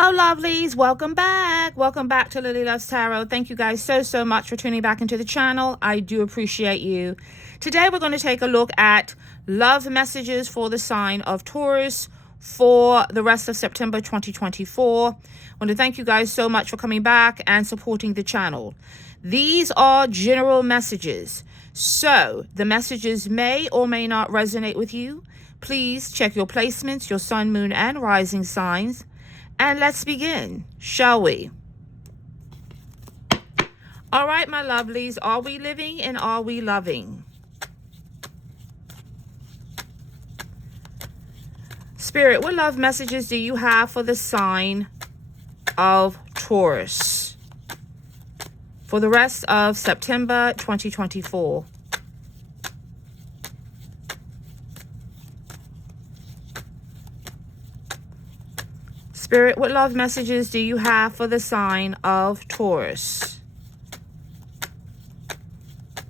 Hello, lovelies. Welcome back. Welcome back to Lily Loves Tarot. Thank you guys so much for tuning back into the channel. I do appreciate you. Today, we're going to take a look at love messages for the sign of Taurus for the rest of September 2024. I want to thank you guys so much for coming back and supporting the channel. These are general messages, so the messages may or may not resonate with you. Please check your placements, your sun, moon, and rising signs. And let's begin, shall we? All right, my lovelies, are we living and are we loving? Spirit, what love messages do you have for the sign of Taurus for the rest of September 2024? Spirit, what love messages do you have for the sign of Taurus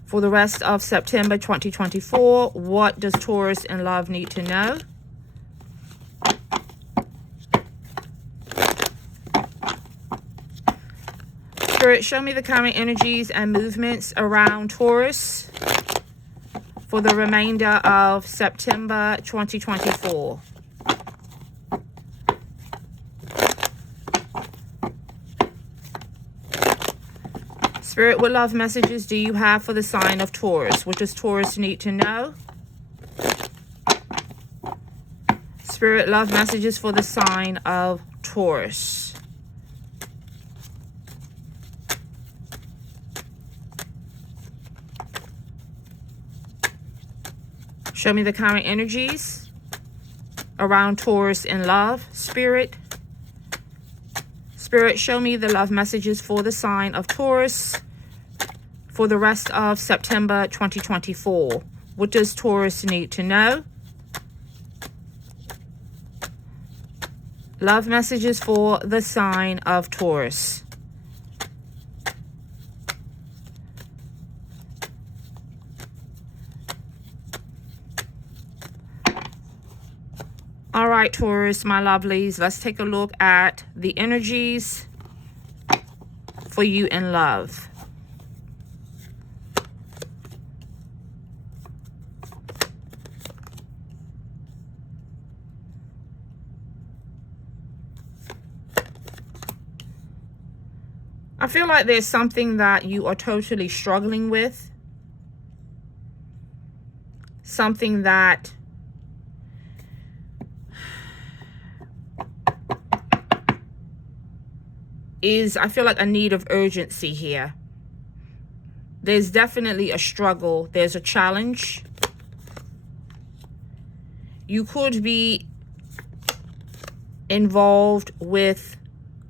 for the rest of September 2024? What does Taurus in love need to know? Spirit, show me the current energies and movements around Taurus for the remainder of September 2024. Spirit, what love messages do you have for the sign of Taurus? What does Taurus need to know? Spirit, love messages for the sign of Taurus. Show me the current energies around Taurus in love. Spirit, show me the love messages for the sign of Taurus for the rest of September 2024. What does Taurus need to know? Love messages for the sign of Taurus. All right, Taurus, my lovelies, let's take a look at the energies for you in love. I feel like there's something that you are totally struggling with. Something that is, I feel like, a need of urgency here. There's definitely a struggle. There's a challenge. You could be involved with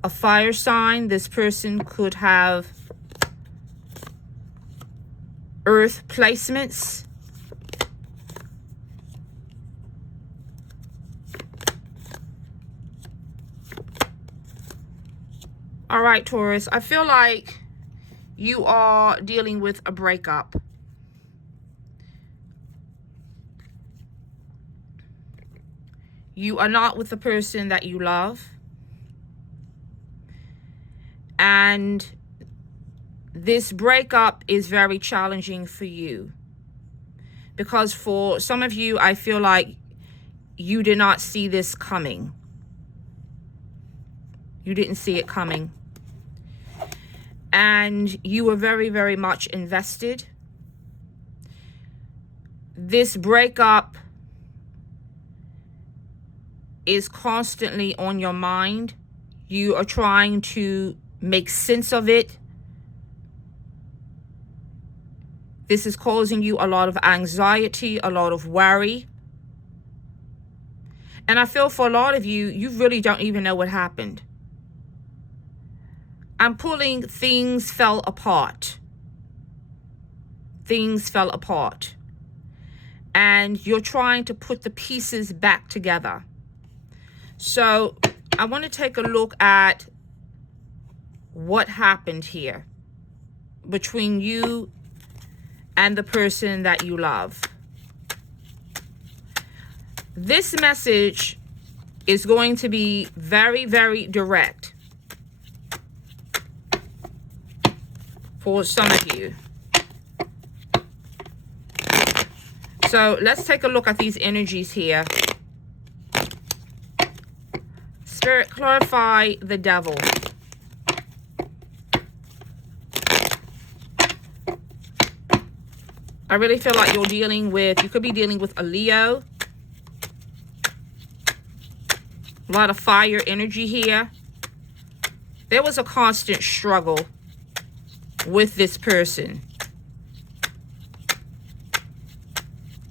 a fire sign. This person could have earth placements. All right, Taurus, I feel like you are dealing with a breakup. You are not with the person that you love. And this breakup is very challenging for you. Because for some of you, I feel like you did not see this coming. You didn't see it coming. And you were very much invested. This breakup is constantly on your mind. You are trying to make sense of it. This is causing you a lot of anxiety, a lot of worry. And I feel for a lot of you, you really don't even know what happened. I'm pulling things fell apart. Things fell apart. And you're trying to put the pieces back together. So I want to take a look at what happened here between you and the person that you love. This message is going to be very, very direct for some of you. So let's take a look at these energies here. Spirit, clarify the devil. I really feel like you're dealing with, you could be dealing with a Leo. A lot of fire energy here. There was a constant struggle with this person.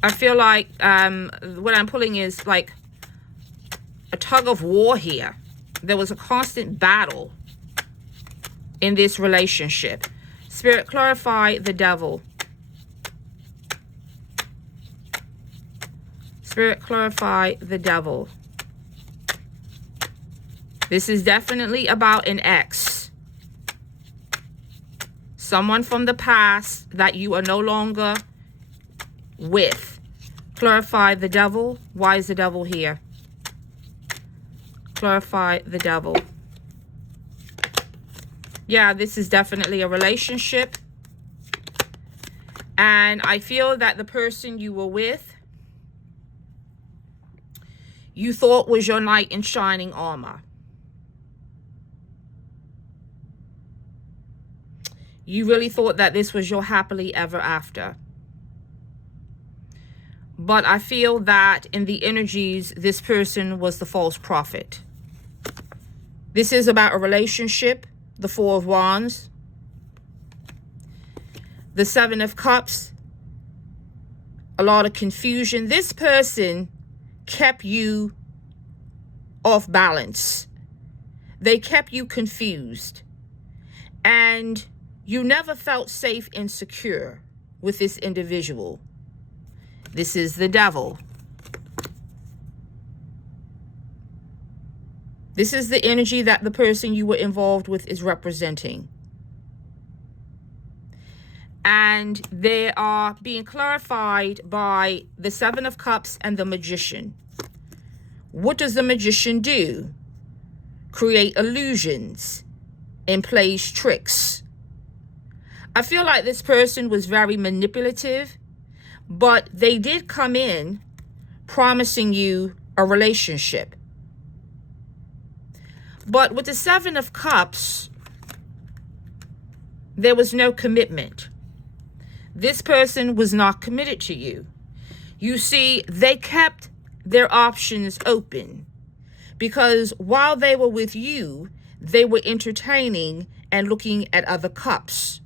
I feel like what I'm pulling is like a tug of war here. There was a constant battle in this relationship. Spirit, clarify the devil. Spirit, clarify the devil. This is definitely about an ex. Someone from the past that you are no longer with. Clarify the devil. Why is the devil here? Clarify the devil. Yeah, this is definitely a relationship. And I feel that the person you were with, you thought was your knight in shining armor. You really thought that this was your happily ever after. But I feel that in the energies, this person was the false prophet. This is about a relationship, the Four of Wands, the Seven of Cups, a lot of confusion. This person kept you off balance. They kept you confused. And you never felt safe and secure with this individual. This is the devil. This is the energy that the person you were involved with is representing. And they are being clarified by the Seven of Cups and the Magician. What does the Magician do? Create illusions and plays tricks. I feel like this person was very manipulative, but they did come in promising you a relationship. But with the Seven of Cups, there was no commitment. This person was not committed to you. You see, they kept their options open because while they were with you, they were entertaining and looking at other cups.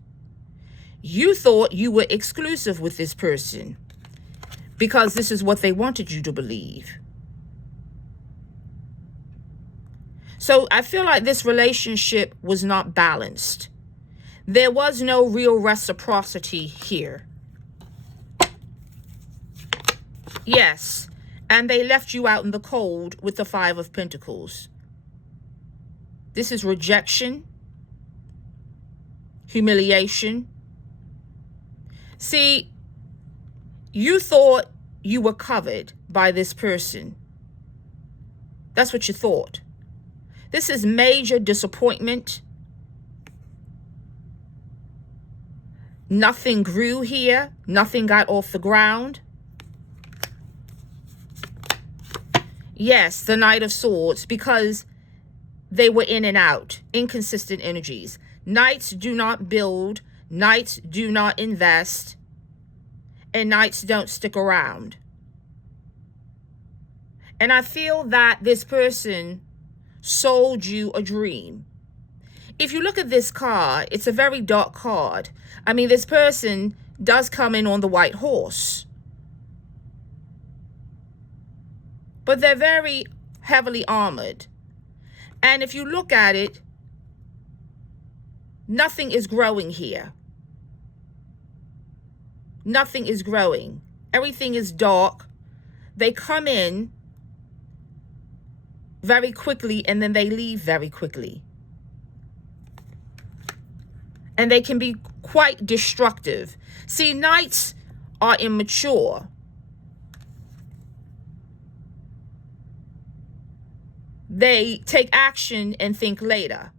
You thought you were exclusive with this person because this is what they wanted you to believe. So I feel like this relationship was not balanced. There was no real reciprocity here. Yes, and they left you out in the cold with the Five of Pentacles. This is rejection, humiliation. See, you thought you were covered by this person. That's what you thought. This is major disappointment. Nothing grew here. Nothing got off the ground. Yes, the Knight of Swords, because they were in and out, inconsistent energies. Knights do not build. Knights do not invest. And knights don't stick around. And I feel that this person sold you a dream. If you look at this card, it's a very dark card. I mean, this person does come in on the white horse. But they're very heavily armored. And if you look at it, nothing is growing here. Nothing is growing. Everything is dark. They come in very quickly and then they leave very quickly. And they can be quite destructive. See, knights are immature. they take action and think later.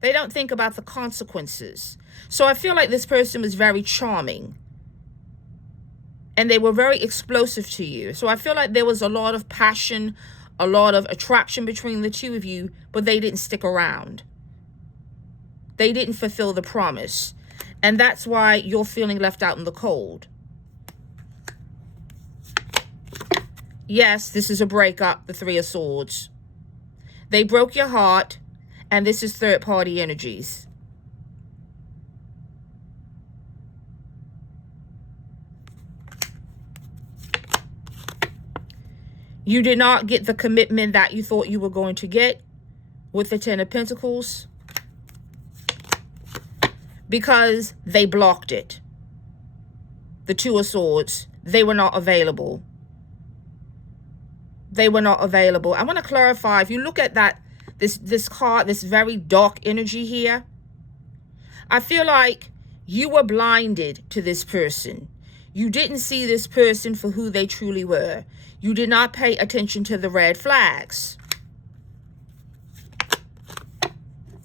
They don't think about the consequences. So I feel like this person was very charming. And they were very explosive to you. So I feel like there was a lot of passion, a lot of attraction between the two of you, but they didn't stick around. They didn't fulfill the promise. And that's why you're feeling left out in the cold. Yes, this is a breakup, the Three of Swords. They broke your heart, and this is third-party energies. You did not get the commitment that you thought you were going to get with the Ten of Pentacles because they blocked it. The Two of Swords, they were not available. They were not available. I want to clarify, if you look at that, this card, this very dark energy here, I feel like you were blinded to this person. You didn't see this person for who they truly were. You did not pay attention to the red flags.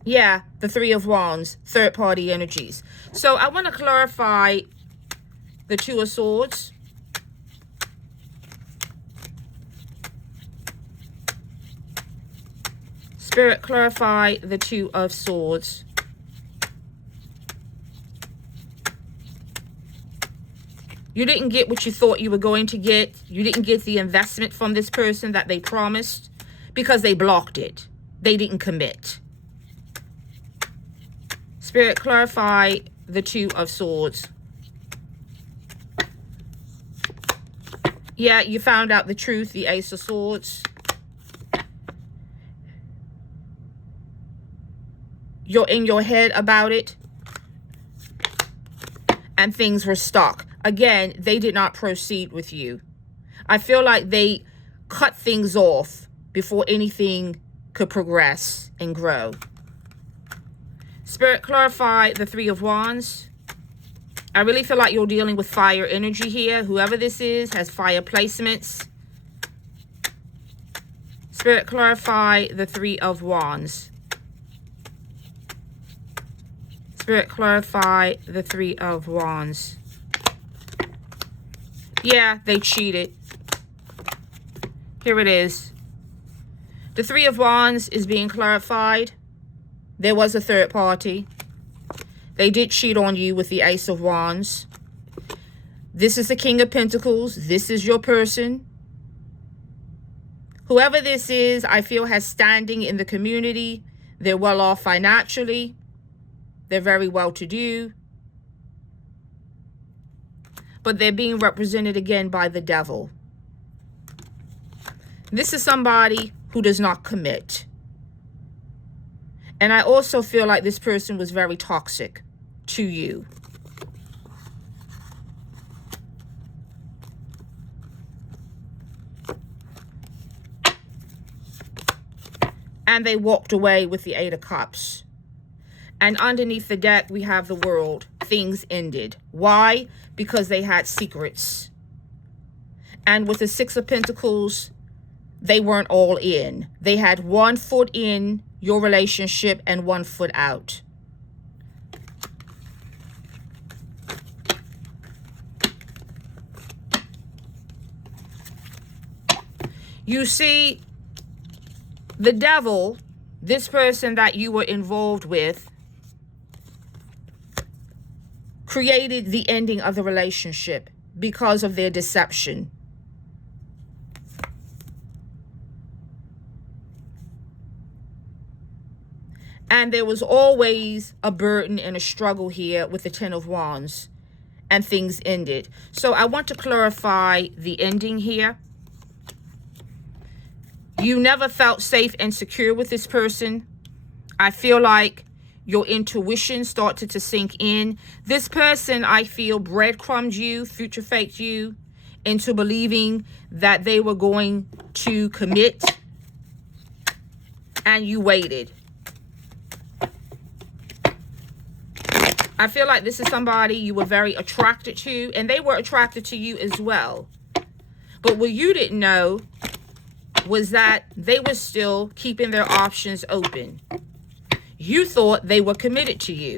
Yeah, the Three of Wands, third-party energies. So I want to clarify the Two of Swords. Spirit, clarify the Two of Swords. You didn't get what you thought you were going to get. You didn't get the investment from this person that they promised because they blocked it. They didn't commit. Spirit, clarify the Two of Swords. Yeah, you found out the truth, the Ace of Swords. You're in your head about it. And things were stuck. Again, they did not proceed with you. I feel like they cut things off before anything could progress and grow. Spirit, clarify the Three of Wands. I really feel like you're dealing with fire energy here. Whoever this is has fire placements. Spirit, clarify the Three of Wands. Spirit, clarify the Three of Wands. Yeah, they cheated. Here it is. The Three of Wands is being clarified. There was a third party. They did cheat on you with the Ace of Wands. This is the King of Pentacles. This is your person. Whoever this is, I feel has standing in the community. They're well off financially. They're very well-to-do. But they're being represented again by the devil. This is somebody who does not commit. And I also feel like this person was very toxic to you. And they walked away with the Eight of Cups. And underneath the deck, we have the World. Things ended. Why? Because they had secrets. And with the Six of Pentacles, they weren't all in. They had 1 foot in your relationship and 1 foot out. You see, the devil, this person that you were involved with, created the ending of the relationship because of their deception. And there was always a burden and a struggle here with the Ten of Wands, and things ended. So I want to clarify the ending here. You never felt safe and secure with this person. I feel like your intuition started to sink in. This person, I feel, breadcrumbed you, future faked you into believing that they were going to commit, and you waited. I feel like this is somebody you were very attracted to, and they were attracted to you as well. But what you didn't know was that they were still keeping their options open. You thought they were committed to you.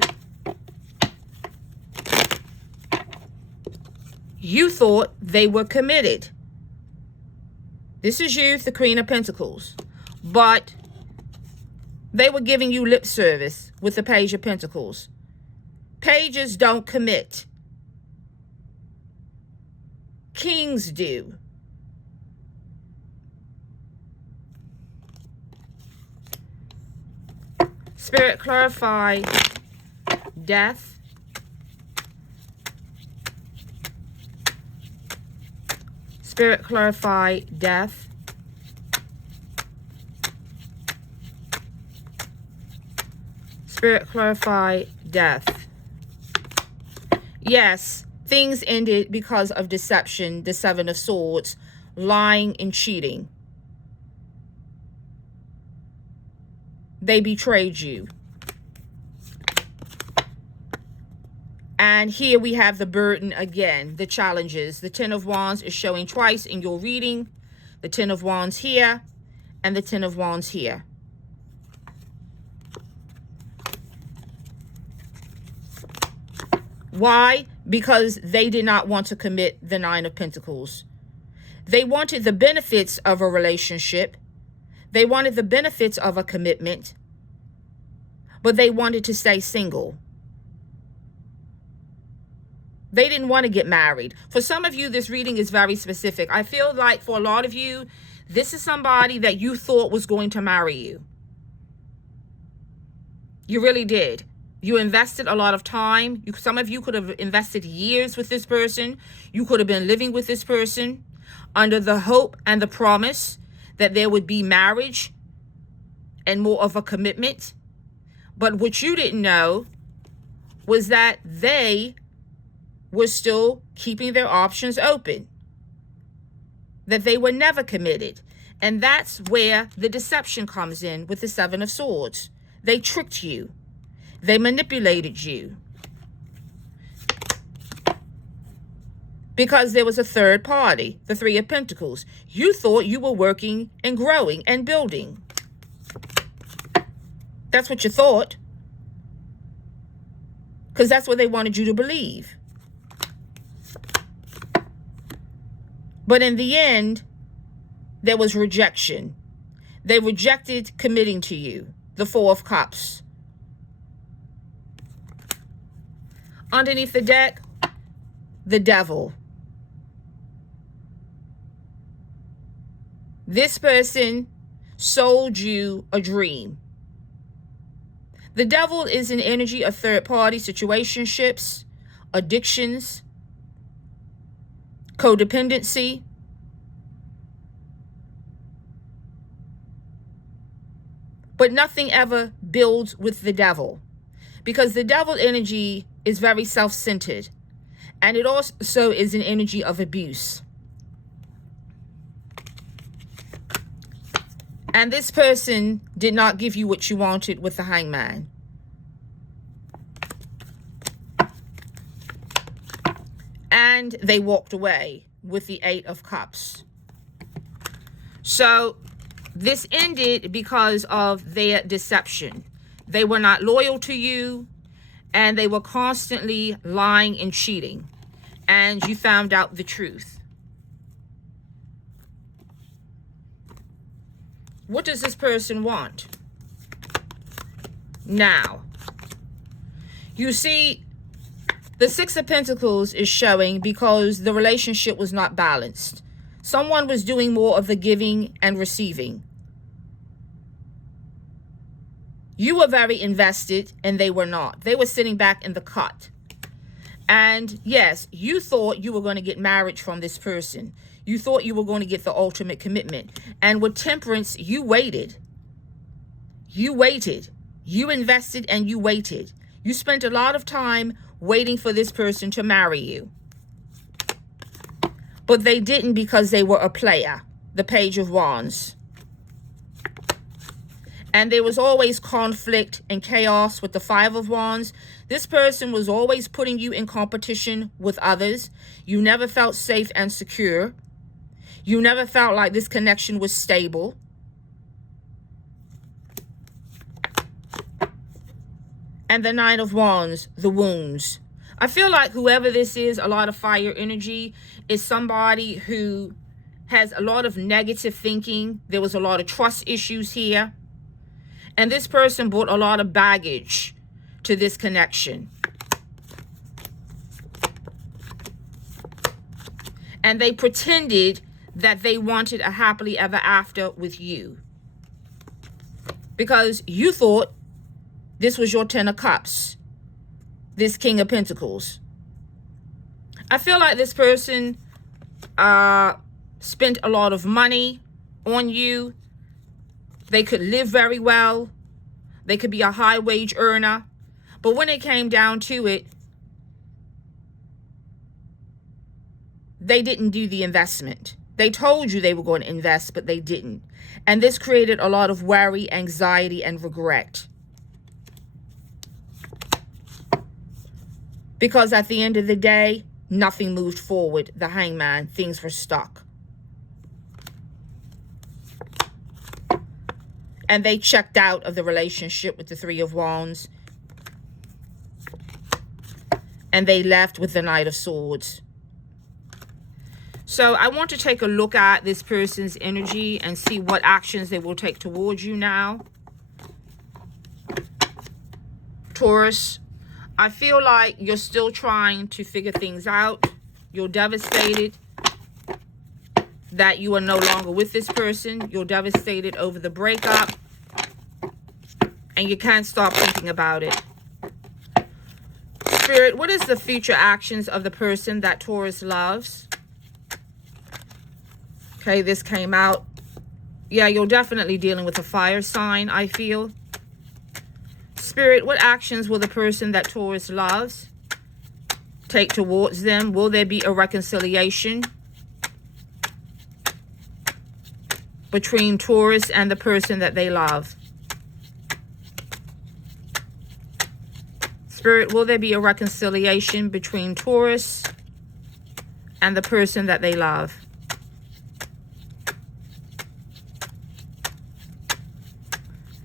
You thought they were committed. This is you, the Queen of Pentacles. But they were giving you lip service with the Page of Pentacles. Pages don't commit. Kings do. Spirit, clarify death. Spirit, clarify death. Spirit, clarify death. Yes, things ended because of deception, the Seven of Swords, lying and cheating. They betrayed you. And here we have the burden again, the challenges. The Ten of Wands is showing twice in your reading. The Ten of Wands here and the Ten of Wands here. Why? Because they did not want to commit the Nine of Pentacles. They wanted the benefits of a relationship. They wanted the benefits of a commitment. But they wanted to stay single. They didn't want to get married. For some of you, this reading is very specific. I feel like for a lot of you, this is somebody that you thought was going to marry you. You really did. You invested a lot of time. Some of you could have invested years with this person. You could have been living with this person under the hope and the promise that there would be marriage and more of a commitment. But what you didn't know was that they were still keeping their options open, that they were never committed. And that's where the deception comes in with the Seven of Swords. They tricked you. They manipulated you. Because there was a third party, the Three of Pentacles. You thought you were working and growing and building. That's what you thought. Because that's what they wanted you to believe. But in the end, there was rejection. They rejected committing to you. The Four of Cups. Underneath the deck, the Devil. This person sold you a dream. The Devil is an energy of third-party situationships, addictions, codependency. But nothing ever builds with the Devil, because the Devil energy is very self-centered, and it also is an energy of abuse. And this person did not give you what you wanted with the Hangman. And they walked away with the Eight of Cups. So this ended because of their deception. They were not loyal to you, and they were constantly lying and cheating. And you found out the truth. What does this person want? Now, you see, the Six of Pentacles is showing because the relationship was not balanced. Someone was doing more of the giving and receiving. You were very invested and they were not. They were sitting back in the cut. And yes, you thought you were going to get marriage from this person. You thought you were going to get the ultimate commitment. And with Temperance, you waited. You waited. You invested and you waited. You spent a lot of time waiting for this person to marry you. But they didn't, because they were a player. The Page of Wands. And there was always conflict and chaos with the Five of Wands. This person was always putting you in competition with others. You never felt safe and secure. You never felt like this connection was stable. And the Nine of Wands, the wounds. I feel like whoever this is, a lot of fire energy, is somebody who has a lot of negative thinking. There was a lot of trust issues here. And this person brought a lot of baggage to this connection. And they pretended that they wanted a happily ever after with you. Because you thought this was your Ten of Cups. This King of Pentacles. I feel like this person spent a lot of money on you. They could live very well. They could be a high wage earner. But when it came down to it, they didn't do the investment. They told you they were going to invest, but they didn't. And this created a lot of worry, anxiety, and regret. Because at the end of the day, nothing moved forward. The Hangman, things were stuck. And they checked out of the relationship with the Three of Wands. And they left with the Knight of Swords. So I want to take a look at this person's energy and see what actions they will take towards you now. Taurus, I feel like you're still trying to figure things out. You're devastated that you are no longer with this person. You're devastated over the breakup. And you can't stop thinking about it. Spirit, what is the future actions of the person that Taurus loves? Okay, this came out. Yeah, you're definitely dealing with a fire sign, I feel. Spirit, what actions will the person that Taurus loves take towards them? Will there be a reconciliation between Taurus and the person that they love? Spirit, will there be a reconciliation between Taurus and the person that they love?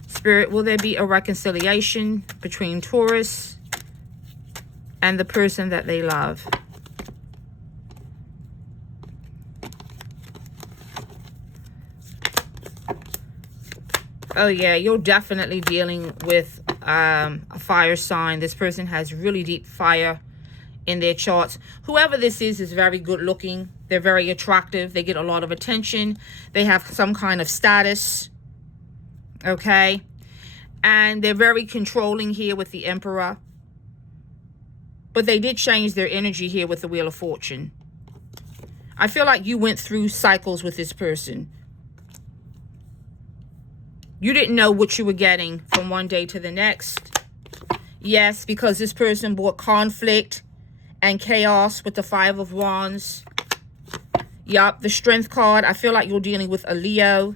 Spirit, will there be a reconciliation between Taurus and the person that they love? Oh yeah, you're definitely dealing with a fire sign. This person has really deep fire in their charts. Whoever this is very good looking. They're very attractive. They get a lot of attention. They have some kind of status. Okay. And they're very controlling here with the Emperor. But they did change their energy here with the Wheel of Fortune. I feel like you went through cycles with this person. You didn't know what you were getting from one day to the next. Yes, because this person brought conflict and chaos with the Five of Wands. Yup, the Strength card. I feel like you're dealing with a Leo.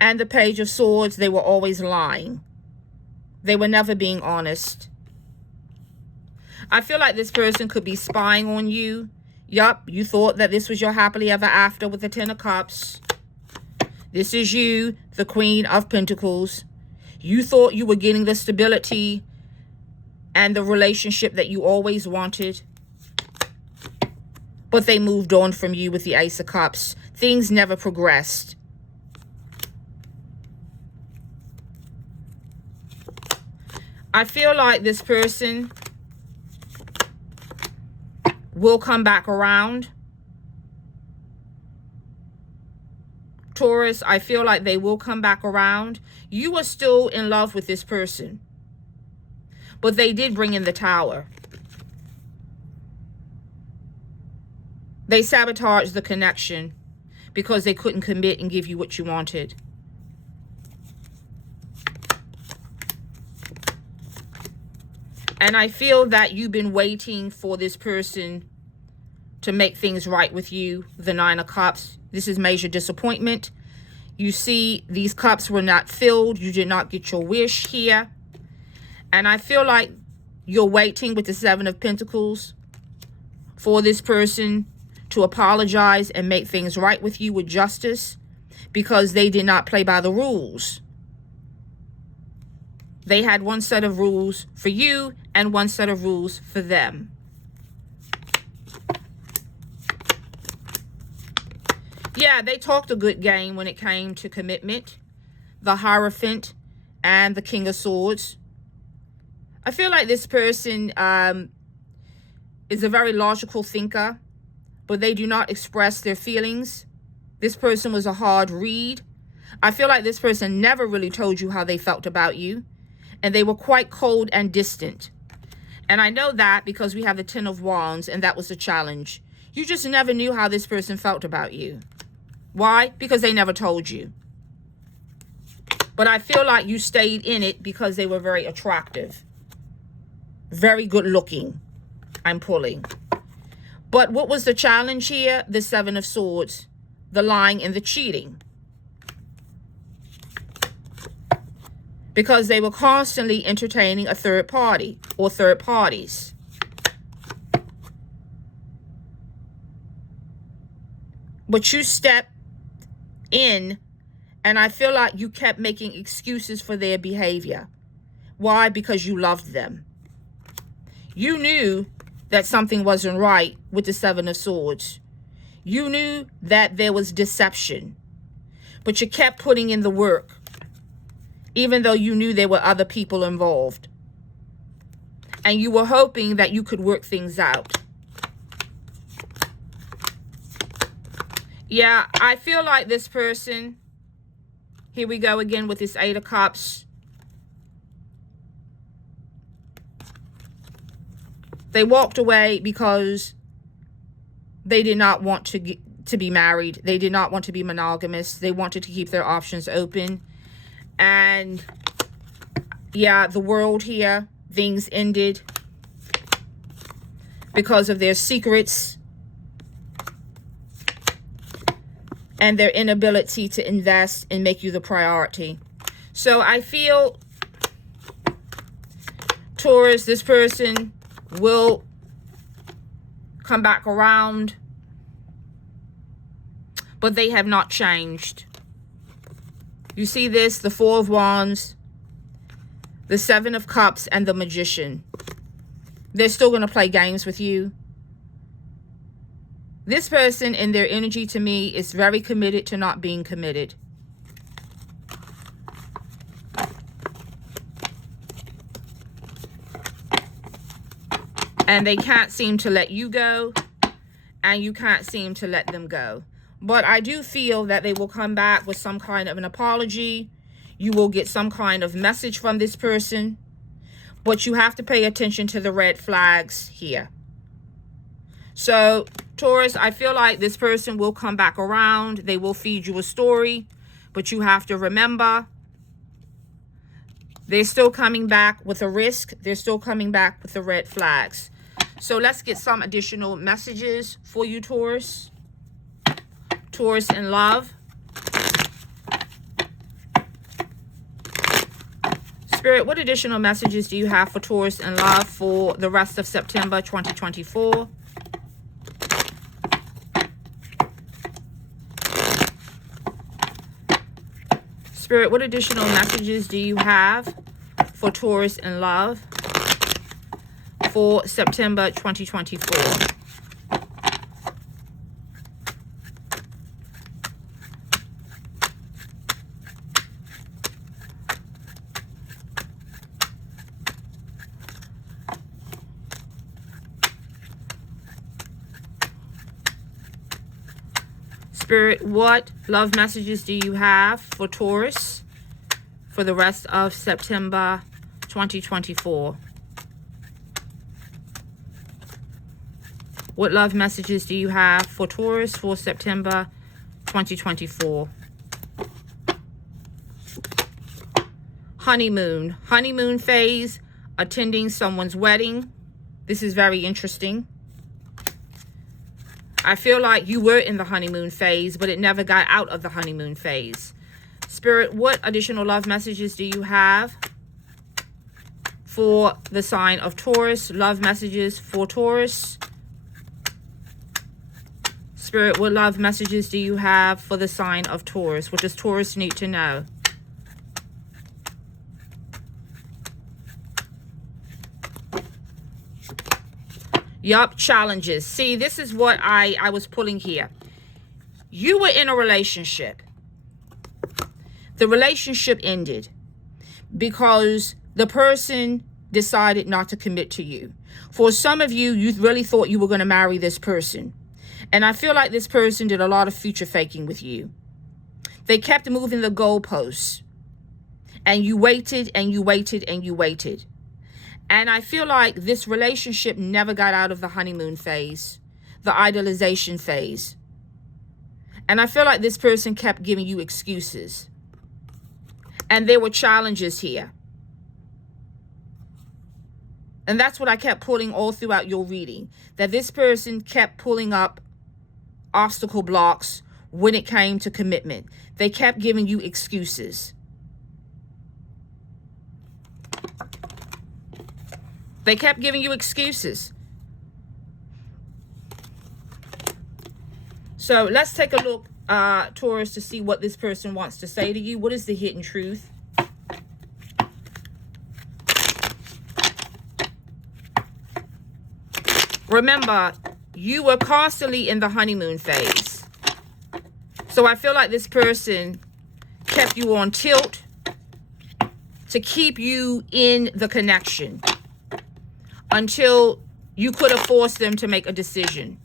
And the Page of Swords. They were always lying. They were never being honest. I feel like this person could be spying on you. Yup, you thought that this was your happily ever after with the Ten of Cups. This is you, the Queen of Pentacles. You thought you were getting the stability and the relationship that you always wanted. But they moved on from you with the Ace of Cups. Things never progressed. I feel like this person will come back around. Taurus, I feel like they will come back around. You are still in love with this person. But they did bring in the Tower. They sabotaged the connection because they couldn't commit and give you what you wanted. And I feel that you've been waiting for this person to make things right with you. The Nine of Cups. This is major disappointment. You see, these cups were not filled. You did not get your wish here. And I feel like you're waiting with the Seven of Pentacles for this person to apologize and make things right with you with justice because they did not play by the rules. They had one set of rules for you and one set of rules for them. Yeah, they talked a good game when it came to commitment. The Hierophant and the King of Swords. I feel like this person is a very logical thinker, but they do not express their feelings. This person was a hard read. I feel like this person never really told you how they felt about you, and they were quite cold and distant. And I know that because we have the Ten of Wands, and that was the challenge. You just never knew how this person felt about you. Why? Because they never told you. But I feel like you stayed in it because they were very attractive. Very good looking. I'm pulling. But what was the challenge here? The Seven of Swords. The lying and the cheating. Because they were constantly entertaining a third party or third parties. But you stepped in, and I feel like you kept making excuses for their behavior. Why? Because you loved them. You knew that something wasn't right with the Seven of Swords. You knew that there was deception, but you kept putting in the work, even though you knew there were other people involved. And you were hoping that you could work things out. Yeah, I feel like this person, here we go again with this Eight of Cups. They walked away because they did not want to be married. They did not want to be monogamous. They wanted to keep their options open. And yeah, the world here, things ended because of their secrets and their inability to invest and make you the priority. So I feel, Taurus, this person will come back around, but they have not changed. You see this, the Four of Wands, the Seven of Cups, and the Magician. They're still going to play games with you. This person in their energy to me is very committed to not being committed. And they can't seem to let you go, and you can't seem to let them go. But I do feel that they will come back with some kind of an apology. You will get some kind of message from this person. But you have to pay attention to the red flags here. So, Taurus, I feel like this person will come back around. They will feed you a story. But you have to remember, they're still coming back with a risk. They're still coming back with the red flags. So let's get some additional messages for you, Taurus. Taurus in love. Spirit, what additional messages do you have for Taurus in love for the rest of September 2024? Spirit, what additional messages do you have for Taurus in love for September 2024? Spirit, what love messages do you have for Taurus for the rest of September 2024? What love messages do you have for Taurus for September 2024? Honeymoon. Honeymoon phase, attending someone's wedding. This is very interesting. I feel like you were in the honeymoon phase, but it never got out of the honeymoon phase. Spirit, what additional love messages do you have for the sign of Taurus? Love messages for Taurus Spirit, what love messages do you have for the sign of Taurus? What does Taurus need to know? Yup, challenges. See, this is what I was pulling here. You were in a relationship. The relationship ended because the person decided not to commit to you. For some of you, you really thought you were going to marry this person. And I feel like this person did a lot of future faking with you. They kept moving the goalposts. And you waited and you waited and you waited. And I feel like this relationship never got out of the honeymoon phase, the idolization phase. And I feel like this person kept giving you excuses. And there were challenges here. And that's what I kept pulling all throughout your reading. That this person kept pulling up obstacle blocks when it came to commitment. They kept giving you excuses. They kept giving you excuses. So let's take a look, Taurus, to see what this person wants to say to you. What is the hidden truth? Remember, you were constantly in the honeymoon phase. So I feel like this person kept you on tilt to keep you in the connection until you could have forced them to make a decision.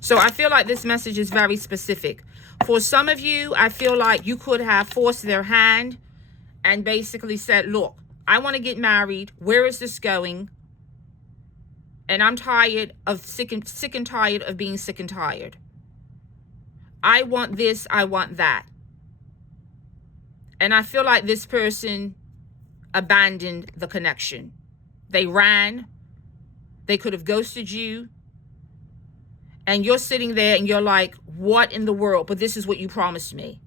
So I feel like this message is very specific. For some of you, I feel like you could have forced their hand and basically said, look, I want to get married. Where is this going? And I'm tired of sick and tired of being sick and tired. I want this, I want that. And I feel like this person abandoned the connection. They ran. They could have ghosted you. And you're sitting there and you're like, what in the world? But this is what you promised me.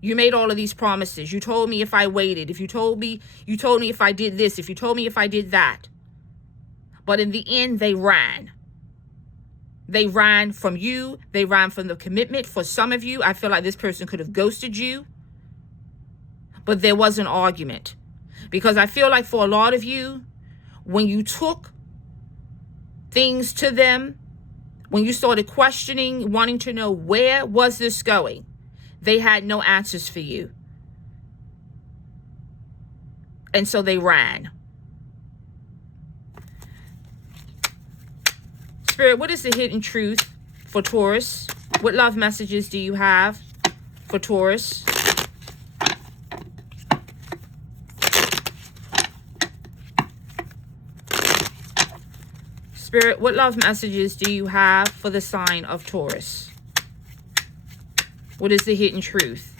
You made all of these promises. You told me if I waited, if you told me if I did this, if you told me if I did that. But in the end, they ran. They ran from you. They ran from the commitment. For some of you, I feel like this person could have ghosted you. But there was an argument. Because I feel like for a lot of you, when you took things to them, when you started questioning, wanting to know where was this going, they had no answers for you. And so they ran. Spirit, what is the hidden truth for Taurus? What love messages do you have for Taurus? Spirit, what love messages do you have for the sign of Taurus? What is the hidden truth?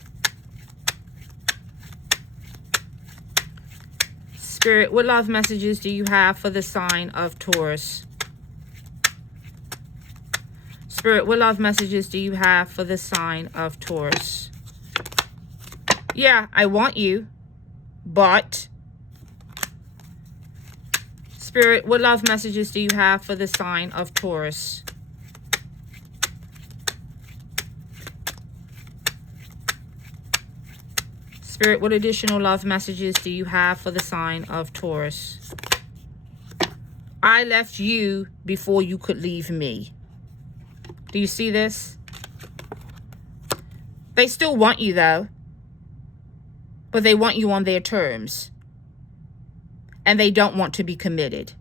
Spirit, what love messages do you have for the sign of Taurus? Spirit, what love messages do you have for the sign of Taurus? Yeah, I want you, but... Spirit, what love messages do you have for the sign of Taurus? Spirit, what additional love messages do you have for the sign of Taurus? I left you before you could leave me. Do you see this? They still want you, though. But they want you on their terms. And they don't want to be committed.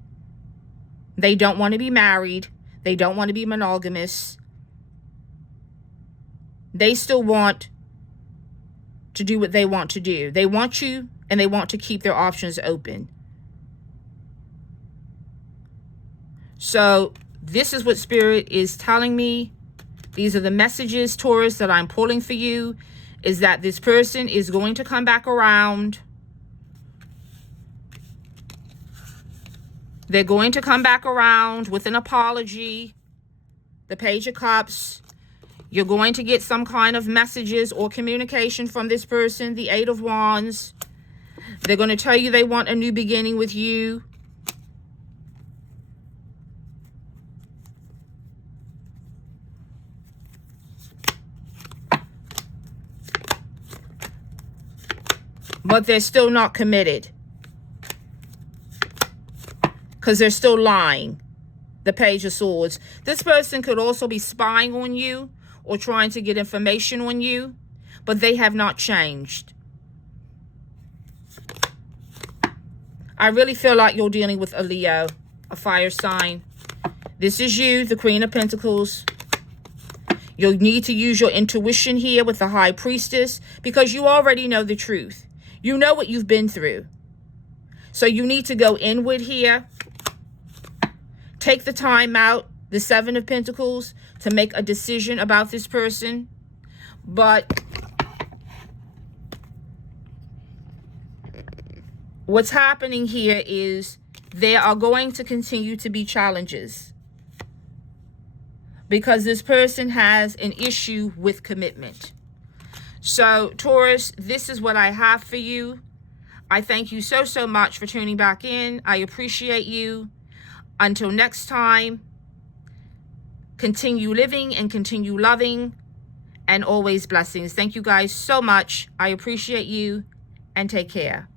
They don't want to be married. They don't want to be monogamous. They still want to do what they want to do. They want you, and they want to keep their options open. So this is what Spirit is telling me. These are the messages, Taurus, that I'm pulling for you, is that this person is going to come back around. They're going to come back around with an apology. The Page of Cups. You're going to get some kind of messages or communication from this person. The Eight of Wands. They're going to tell you they want a new beginning with you. but they're still not committed because they're still lying. The Page of Swords. This person could also be spying on you or trying to get information on you, but they have not changed. I really feel like you're dealing with a Leo, a fire sign. This is you, the Queen of Pentacles. You'll need to use your intuition here with the High Priestess because you already know the truth. You know what you've been through. So you need to go inward here. Take the time out, the Seven of Pentacles, to make a decision about this person. But what's happening here is there are going to continue to be challenges because this person has an issue with commitment. So, Taurus, this is what I have for you. I thank you so, so much for tuning back in. I appreciate you. Until next time, continue living and continue loving, and always blessings. Thank you guys so much. I appreciate you, and take care.